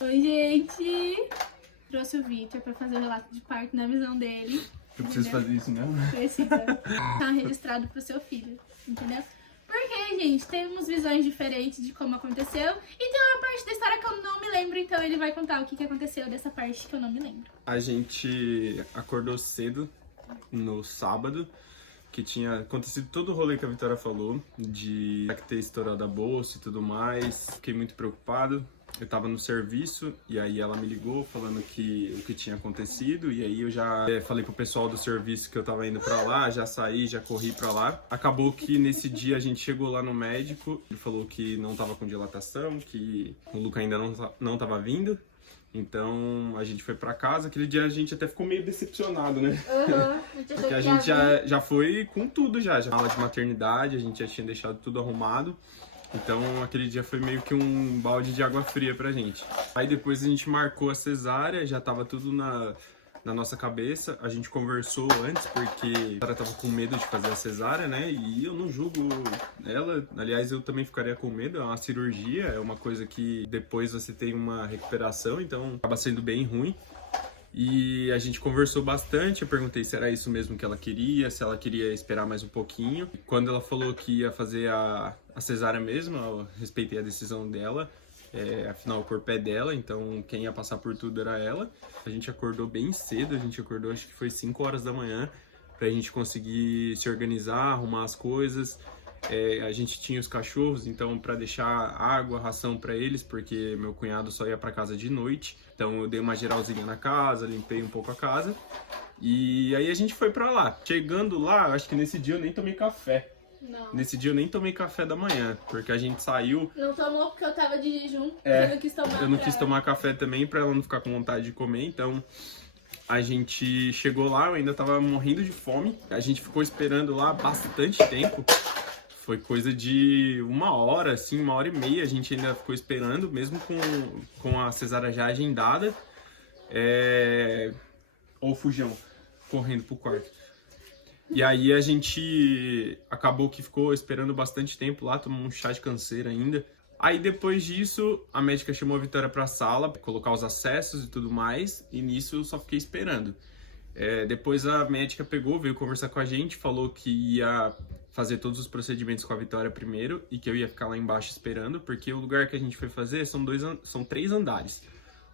Oi, gente! Trouxe o Victor pra fazer o relato de parto na visão dele. Eu preciso fazer isso mesmo? Precisa. Tá registrado pro seu filho, entendeu? Porque, gente, temos visões diferentes de como aconteceu. E tem uma parte da história que eu não me lembro, então ele vai contar o que aconteceu dessa parte que eu não me lembro. A gente acordou cedo no sábado, que tinha acontecido todo o rolê que a Vitória falou, de ter estourado a bolsa e tudo mais. Fiquei muito preocupado. Eu tava no serviço e aí ela me ligou falando que o que tinha acontecido, e aí eu já falei pro pessoal do serviço que eu tava indo pra lá, já saí, já corri pra lá. Acabou que nesse dia a gente chegou lá no médico, ele falou que não tava com dilatação, que o Luca ainda não tava vindo. Então a gente foi pra casa. Aquele dia a gente até ficou meio decepcionado, né? Porque a gente já foi com tudo já aula de maternidade, a gente já tinha deixado tudo arrumado. Então aquele dia foi meio que um balde de água fria pra gente. Aí depois a gente marcou a cesárea, já tava tudo na nossa cabeça. A gente conversou antes porque ela tava com medo de fazer a cesárea, né? E eu não julgo ela, aliás eu também ficaria com medo. É uma cirurgia, é uma coisa que depois você tem uma recuperação, então acaba sendo bem ruim. E a gente conversou bastante, eu perguntei se era isso mesmo que ela queria, se ela queria esperar mais um pouquinho. Quando ela falou que ia fazer a cesárea mesmo, eu respeitei a decisão dela, afinal o corpo é dela, então quem ia passar por tudo era ela. A gente acordou bem cedo, a gente acordou acho que foi 5 horas da manhã, pra gente conseguir se organizar, arrumar as coisas. A gente tinha os cachorros, então para deixar água, ração para eles, porque meu cunhado só ia para casa de noite. Então eu dei uma geralzinha na casa, limpei um pouco a casa. E aí a gente foi para lá. Chegando lá, acho que nesse dia eu nem tomei café. Não. Nesse dia eu nem tomei café da manhã, porque a gente saiu. Não tomou porque eu tava de jejum. Eu não quis tomar. Eu não quis tomar café também para ela não ficar com vontade de comer, então a gente chegou lá, eu ainda tava morrendo de fome. A gente ficou esperando lá bastante tempo. Foi coisa de 1 hora, assim, 1h30, a gente ainda ficou esperando, mesmo com a cesárea já agendada. Ou o Fujão, correndo pro quarto. E aí a gente acabou que ficou esperando bastante tempo lá, tomou um chá de canseira ainda. Aí depois disso, a médica chamou a Vitória pra sala, colocar os acessos e tudo mais, e nisso eu só fiquei esperando. Depois a médica pegou, veio conversar com a gente, falou que ia fazer todos os procedimentos com a Vitória primeiro e que eu ia ficar lá embaixo esperando, porque o lugar que a gente foi fazer são 3 andares.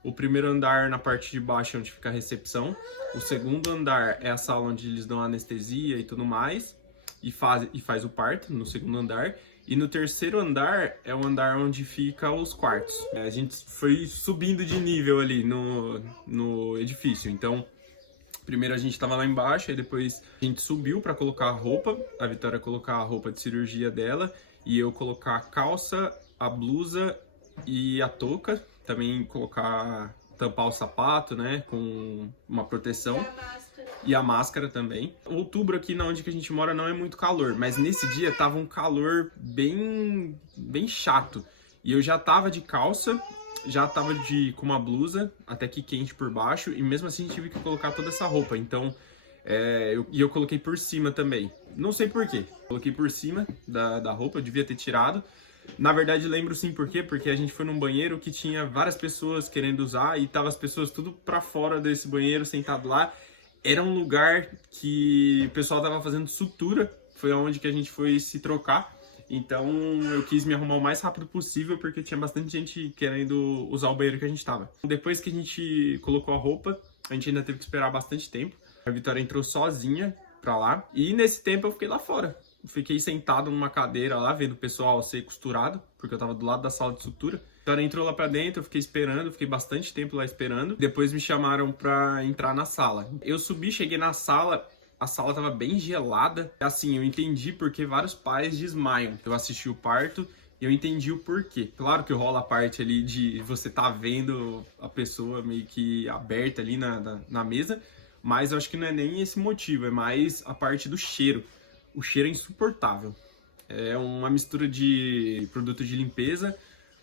O primeiro andar, na parte de baixo, é onde fica a recepção. O segundo andar é a sala onde eles dão anestesia e tudo mais, e faz o parto no segundo andar. E no terceiro andar é o andar onde fica os quartos. A gente foi subindo de nível ali no edifício, então primeiro a gente tava lá embaixo, aí depois a gente subiu pra colocar a roupa, a Vitória colocar a roupa de cirurgia dela e eu colocar a calça, a blusa e a touca, também tampar o sapato, né, com uma proteção. E a máscara também. Outubro aqui onde que a gente mora não é muito calor, mas nesse dia tava um calor bem chato. E eu já tava de calça, já tava com uma blusa, até que quente por baixo, e mesmo assim tive que colocar toda essa roupa. Então, eu coloquei por cima também. Não sei porquê. Coloquei por cima da roupa, eu devia ter tirado. Na verdade, lembro sim por quê, porque a gente foi num banheiro que tinha várias pessoas querendo usar, e tava as pessoas tudo pra fora desse banheiro, sentado lá. Era um lugar que o pessoal tava fazendo sutura, foi onde que a gente foi se trocar. Então eu quis me arrumar o mais rápido possível, porque tinha bastante gente querendo usar o banheiro que a gente tava. Depois que a gente colocou a roupa, a gente ainda teve que esperar bastante tempo. A Vitória entrou sozinha pra lá, e nesse tempo eu fiquei lá fora. Fiquei sentado numa cadeira lá, vendo o pessoal ser costurado, porque eu tava do lado da sala de sutura. A Vitória entrou lá pra dentro, eu fiquei esperando, fiquei bastante tempo lá esperando. Depois me chamaram pra entrar na sala. Eu subi, cheguei na sala, a sala tava bem gelada. Assim, eu entendi porque vários pais desmaiam. Eu assisti o parto e eu entendi o porquê. Claro que rola a parte ali de você tá vendo a pessoa meio que aberta ali na mesa, mas eu acho que não é nem esse motivo, é mais a parte do cheiro. O cheiro é insuportável. É uma mistura de produto de limpeza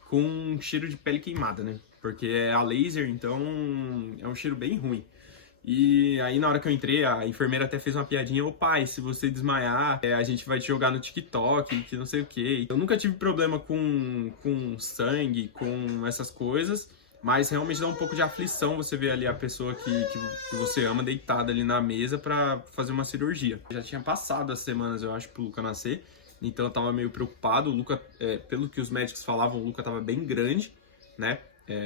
com cheiro de pele queimada, né? Porque é a laser, então é um cheiro bem ruim. E aí na hora que eu entrei, a enfermeira até fez uma piadinha: ô pai, se você desmaiar, a gente vai te jogar no TikTok, que não sei o que. Eu nunca tive problema com sangue, com essas coisas. Mas realmente dá um pouco de aflição você ver ali a pessoa que você ama deitada ali na mesa pra fazer uma cirurgia. Já tinha passado as semanas, eu acho, pro Luca nascer, então eu tava meio preocupado. O Luca, pelo que os médicos falavam, o Luca tava bem grande, né?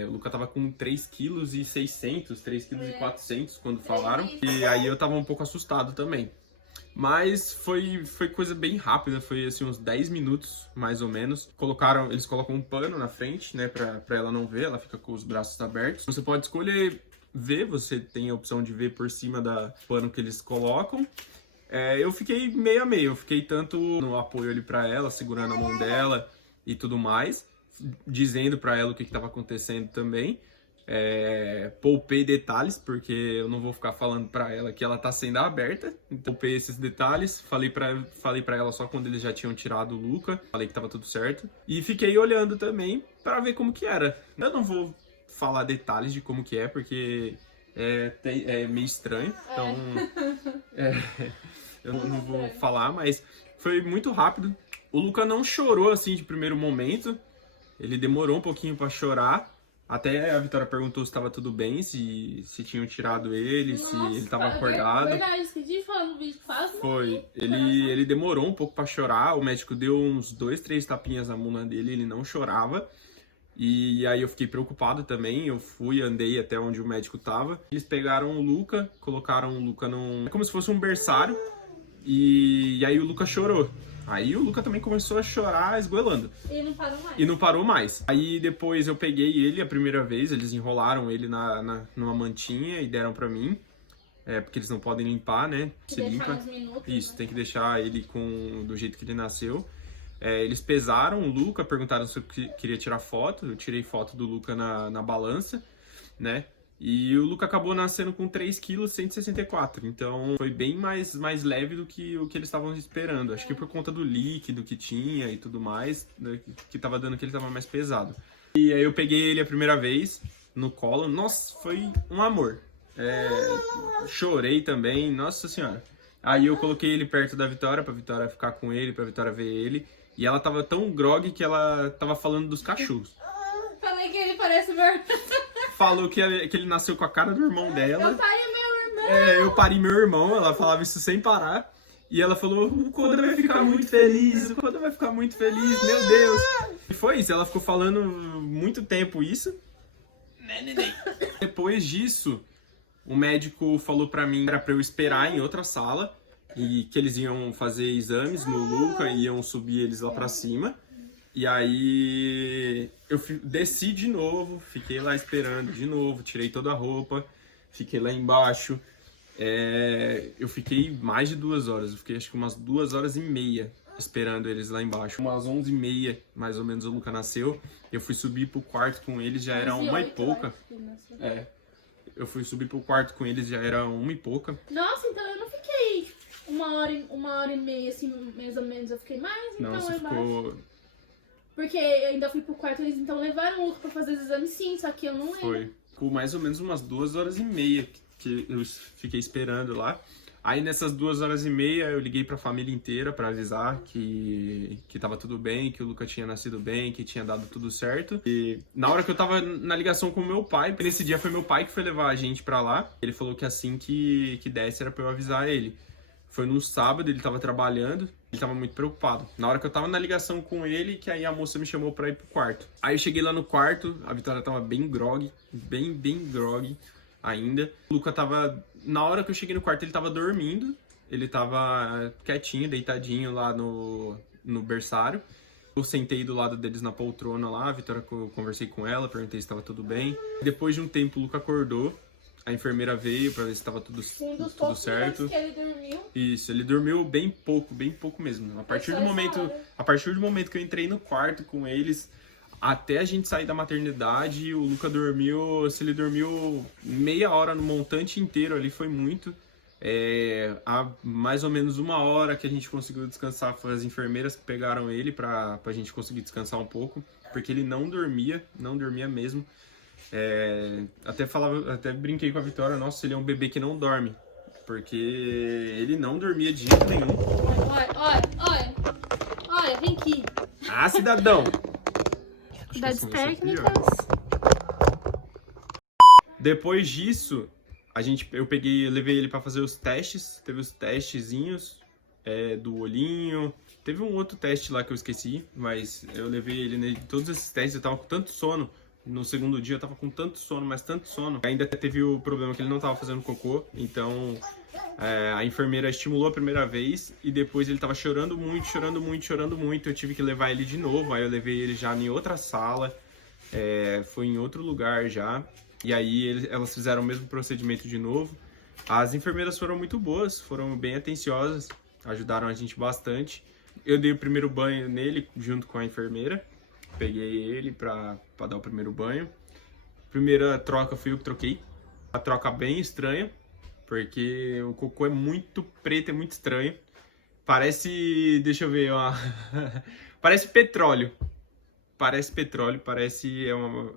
O Luca tava com 3,6 kg, 3,4 kg quando falaram. E aí eu tava um pouco assustado também. Mas foi coisa bem rápida, foi assim uns 10 minutos, mais ou menos. Eles colocam um pano na frente, né, pra ela não ver, ela fica com os braços abertos. Você pode escolher ver, você tem a opção de ver por cima da pano que eles colocam. Eu fiquei meio a meio, eu fiquei tanto no apoio ali pra ela, segurando a mão dela e tudo mais, dizendo pra ela o que estava acontecendo também. Poupei detalhes, porque eu não vou ficar falando pra ela que ela tá sendo aberta. Então, poupei esses detalhes, falei pra ela só quando eles já tinham tirado o Luca, falei que tava tudo certo. E fiquei olhando também pra ver como que era. Eu não vou falar detalhes de como que é, porque é meio estranho. Então, eu não vou falar, mas foi muito rápido. O Luca não chorou assim de primeiro momento, ele demorou um pouquinho pra chorar. Até a Vitória perguntou se estava tudo bem, se tinham tirado ele, nossa, se ele estava acordado. Verdade, esqueci de falar no vídeo que faz. Foi. Ele demorou um pouco para chorar, o médico deu uns 2, 3 tapinhas na bunda dele, ele não chorava. E aí eu fiquei preocupado também, eu andei até onde o médico tava. Eles pegaram o Luca, colocaram o Luca como se fosse um berçário, e aí o Luca chorou. Aí o Luca também começou a chorar, esgoelando. E não parou mais. E não parou mais. Aí depois eu peguei ele a primeira vez, eles enrolaram ele numa mantinha e deram pra mim. Porque eles não podem limpar, né? Se limpa. Uns minutos, isso, né? Tem que deixar ele do jeito que ele nasceu. Eles pesaram o Luca, perguntaram se eu queria tirar foto. Eu tirei foto do Luca na balança, né? E o Luca acabou nascendo com 3,164 kg, então foi bem mais leve do que o que eles estavam esperando. Acho que por conta do líquido que tinha e tudo mais, né, que tava dando que ele tava mais pesado. E aí eu peguei ele a primeira vez no colo, nossa, foi um amor. Chorei também, nossa senhora. Aí eu coloquei ele perto da Vitória, pra Vitória ficar com ele, pra Vitória ver ele. E ela tava tão grog que ela tava falando dos cachorros. Falei que ele parece meu irmão. Falou que ele nasceu com a cara do irmão dela. Eu parei meu irmão. Eu parei meu irmão, ela falava isso sem parar. E ela falou, o Koda vai ficar muito feliz, o Koda vai ficar muito feliz, meu Deus. E foi isso, ela ficou falando muito tempo isso. Depois disso, o médico falou pra mim, era pra eu esperar em outra sala. E que eles iam fazer exames no Luca e iam subir eles lá pra cima. E aí eu desci de novo, fiquei lá esperando de novo, tirei toda a roupa, fiquei lá embaixo. Eu fiquei mais de 2 horas, eu fiquei acho que umas 2 horas e meia esperando eles lá embaixo. Umas 11h30, mais ou menos, o Luca nasceu. Eu fui subir pro quarto com eles, já era 1h pouca. Eu fui subir pro quarto com eles, já era 1h pouca. Nossa, então eu não fiquei 1h30, assim, mais ou menos. Eu fiquei mais, não, então você ficou... Porque eu ainda fui pro quarto, eles então levaram o Luca pra fazer os exames, sim, só que eu não lembro. Foi. Ficou mais ou menos umas 2 horas e meia que eu fiquei esperando lá. Aí nessas 2 horas e meia eu liguei pra família inteira pra avisar que tava tudo bem, que o Luca tinha nascido bem, que tinha dado tudo certo. E na hora que eu tava na ligação com o meu pai, nesse dia foi meu pai que foi levar a gente pra lá. Ele falou que assim que desse era pra eu avisar ele. Foi no sábado, ele tava trabalhando, ele tava muito preocupado. Na hora que eu tava na ligação com ele, que aí a moça me chamou pra ir pro quarto. Aí eu cheguei lá no quarto, a Vitória tava bem grog, bem grog ainda. O Luca tava... Na hora que eu cheguei no quarto, ele tava dormindo. Ele tava quietinho, deitadinho lá no berçário. Eu sentei do lado deles na poltrona lá, a Vitória, eu conversei com ela, perguntei se tava tudo bem. Depois de um tempo, o Luca acordou. A enfermeira veio pra ver se estava tudo certo. Que ele dormiu. Isso, ele dormiu bem pouco mesmo. A partir do momento que eu entrei no quarto com eles, até a gente sair da maternidade, o Luca dormiu, se ele dormiu meia hora no montante inteiro ali, foi muito. Há mais ou menos 1 hora que a gente conseguiu descansar, foi as enfermeiras que pegaram ele pra gente conseguir descansar um pouco, porque ele não dormia mesmo. Até brinquei com a Vitória, nossa, ele é um bebê que não dorme, porque ele não dormia de jeito nenhum. Olha, vem aqui. Ah, cidadão! Cuidados técnicos. Depois disso, eu levei ele pra fazer os testes, teve os testezinhos do olhinho. Teve um outro teste lá que eu esqueci, mas eu levei ele em todos esses testes, eu tava com tanto sono. No segundo dia eu tava com tanto sono, mas tanto sono. Ainda teve o problema que ele não tava fazendo cocô, então a enfermeira estimulou a primeira vez e depois ele tava chorando muito, chorando muito, chorando muito. Eu tive que levar ele de novo, aí eu levei ele já em outra sala, foi em outro lugar já. E aí elas fizeram o mesmo procedimento de novo. As enfermeiras foram muito boas, foram bem atenciosas, ajudaram a gente bastante. Eu dei o primeiro banho nele junto com a enfermeira. Peguei ele pra dar o primeiro banho. Primeira troca fui eu que troquei. Uma troca bem estranha, porque o cocô é muito preto, é muito estranho. Parece, deixa eu ver, parece petróleo. Parece petróleo,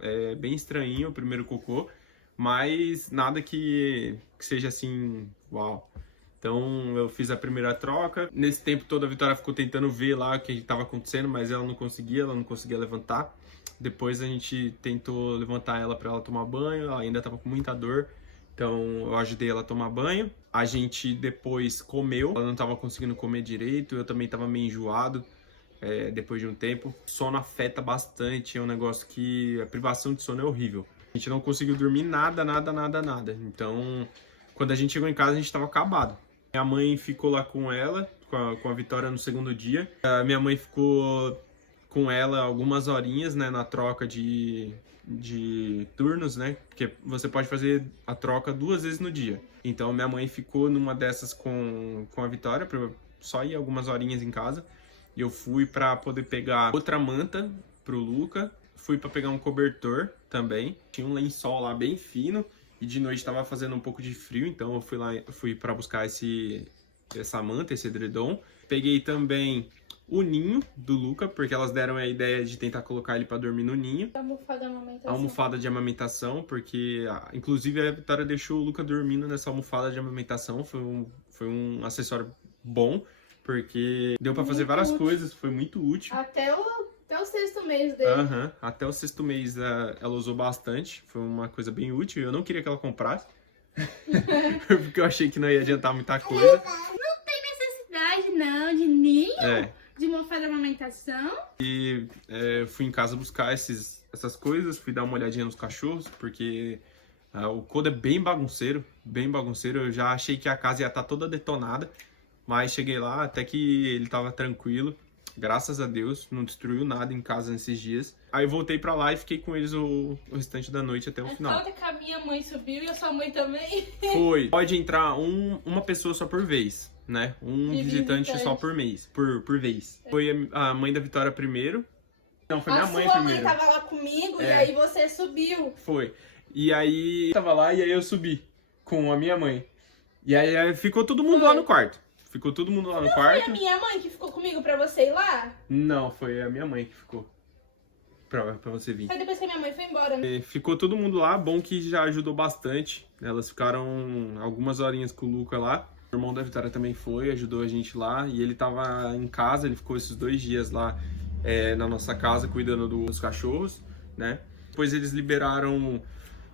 é bem estranhinho o primeiro cocô, mas nada que seja assim, uau. Então eu fiz a primeira troca. Nesse tempo todo a Vitória ficou tentando ver lá o que estava acontecendo, mas ela não conseguia levantar. Depois a gente tentou levantar ela para ela tomar banho, ela ainda estava com muita dor. Então eu ajudei ela a tomar banho. A gente depois comeu, ela não estava conseguindo comer direito, eu também estava meio enjoado. Depois de um tempo, sono afeta bastante, é um negócio que a privação de sono é horrível. A gente não conseguiu dormir nada. Então, quando a gente chegou em casa, a gente estava acabado. Minha mãe ficou lá com ela, com a Vitória no segundo dia. A minha mãe ficou com ela algumas horinhas, né, na troca de turnos, né, porque você pode fazer a troca 2 vezes no dia. Então, minha mãe ficou numa dessas com a Vitória, pra só ir algumas horinhas em casa. E eu fui para poder pegar outra manta pro Luca, fui para pegar um cobertor também. Tinha um lençol lá bem fino e de noite estava fazendo um pouco de frio, então eu fui para buscar essa manta, esse edredom. Peguei também o ninho do Luca, porque elas deram a ideia de tentar colocar ele para dormir no ninho. A almofada de amamentação, porque inclusive a Vitória deixou o Luca dormindo nessa almofada de amamentação, foi um acessório bom. Porque deu pra fazer várias coisas, foi muito útil. Até o 6º mês dele. Até o 6º mês ela usou bastante, foi uma coisa bem útil. Eu não queria que ela comprasse, porque eu achei que não ia adiantar muita coisa. Não tem necessidade não de ninho, de almofada de amamentação. E fui em casa buscar essas coisas, fui dar uma olhadinha nos cachorros, porque o Koda é bem bagunceiro. Eu já achei que a casa ia estar toda detonada. Mas cheguei lá, até que ele tava tranquilo, graças a Deus, não destruiu nada em casa nesses dias. Aí eu voltei pra lá e fiquei com eles o restante da noite até o final. Falta que a minha mãe subiu e a sua mãe também? Foi. Pode entrar uma pessoa só por vez, né? Um visitante só por mês, por vez. Foi a mãe da Vitória primeiro. Não, foi minha mãe primeiro. A sua mãe tava lá comigo e aí você subiu. Foi. E aí, tava lá e aí eu subi com a minha mãe. E aí ficou todo mundo lá no quarto. Ficou todo mundo lá no quarto. Foi a minha mãe que ficou comigo pra você ir lá? Não, foi a minha mãe que ficou pra você vir. Foi depois que a minha mãe foi embora, né? Ficou todo mundo lá, bom que já ajudou bastante. Elas ficaram algumas horinhas com o Luca lá. O irmão da Vitória também foi, ajudou a gente lá. E ele tava em casa, ele ficou esses 2 dias lá na nossa casa, cuidando dos cachorros, né? Depois eles liberaram...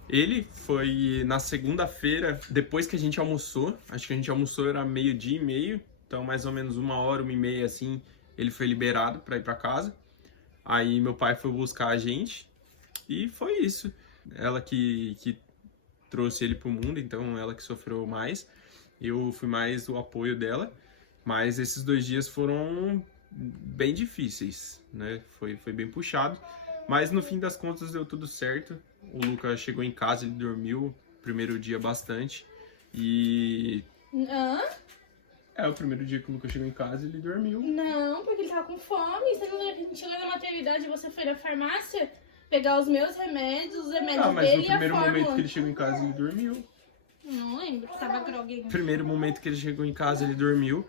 Ele foi na segunda-feira, depois que a gente almoçou. Acho que a gente almoçou, era 12:30. Então mais ou menos 1h, 1h30 assim, ele foi liberado para ir para casa. Aí meu pai foi buscar a gente e foi isso. Ela que trouxe ele pro mundo, então ela que sofreu mais. Eu fui mais o apoio dela. Mas esses 2 dias foram bem difíceis, né? Foi bem puxado. Mas no fim das contas deu tudo certo. O Luca chegou em casa, ele dormiu primeiro dia bastante. E... o primeiro dia que o Luca chegou em casa, ele dormiu. Não, porque ele tava com fome. Você não chegou na maternidade, você foi na farmácia pegar os meus remédios, os remédios mas dele no primeiro e a fórmula. momento que ele chegou em casa, ele dormiu. Não lembro, tava grogue. Primeiro momento que ele chegou em casa, ele dormiu.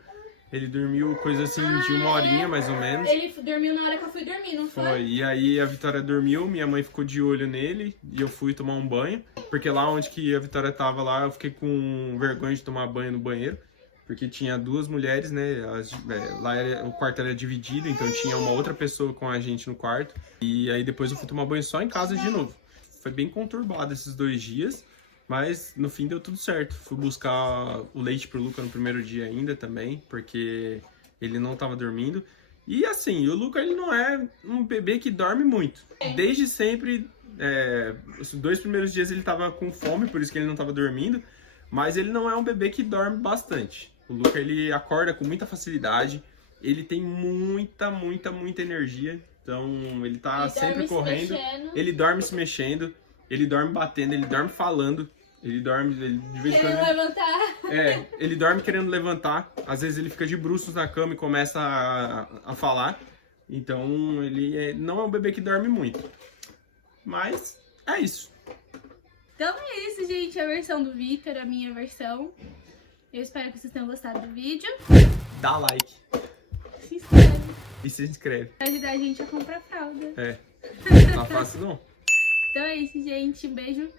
Ele dormiu coisa assim de 1 horinha, mais ou menos. Ele dormiu na hora que eu fui dormir, não foi? Foi. E aí a Vitória dormiu, minha mãe ficou de olho nele e eu fui tomar um banho. Porque lá onde que a Vitória tava lá, eu fiquei com vergonha de tomar banho no banheiro. Porque tinha 2 mulheres, né? Lá o quarto era dividido, então tinha uma outra pessoa com a gente no quarto. E aí depois eu fui tomar banho só em casa de novo. foi bem conturbado esses 2 dias, mas no fim deu tudo certo. Fui buscar o leite pro Luca no primeiro dia ainda também, porque ele não tava dormindo. E assim, o Luca ele não é um bebê que dorme muito. Desde sempre, os 2 primeiros dias ele tava com fome, por isso que ele não tava dormindo, mas ele não é um bebê que dorme bastante. O Luca ele acorda com muita facilidade, ele tem muita energia. Então, ele tá sempre correndo, ele dorme se mexendo, ele dorme batendo, ele dorme falando, ele dorme de vez em quando. Levantar. Ele dorme querendo levantar, às vezes ele fica de bruços na cama e começa a falar. Então, ele não é um bebê que dorme muito. Mas, é isso. Então é isso, gente, a versão do Victor, a minha versão. Eu espero que vocês tenham gostado do vídeo. Dá like Se inscreve. e se inscreve. Pra ajudar a gente a comprar fralda. Não tá fácil não. Então é isso, gente. Um beijo.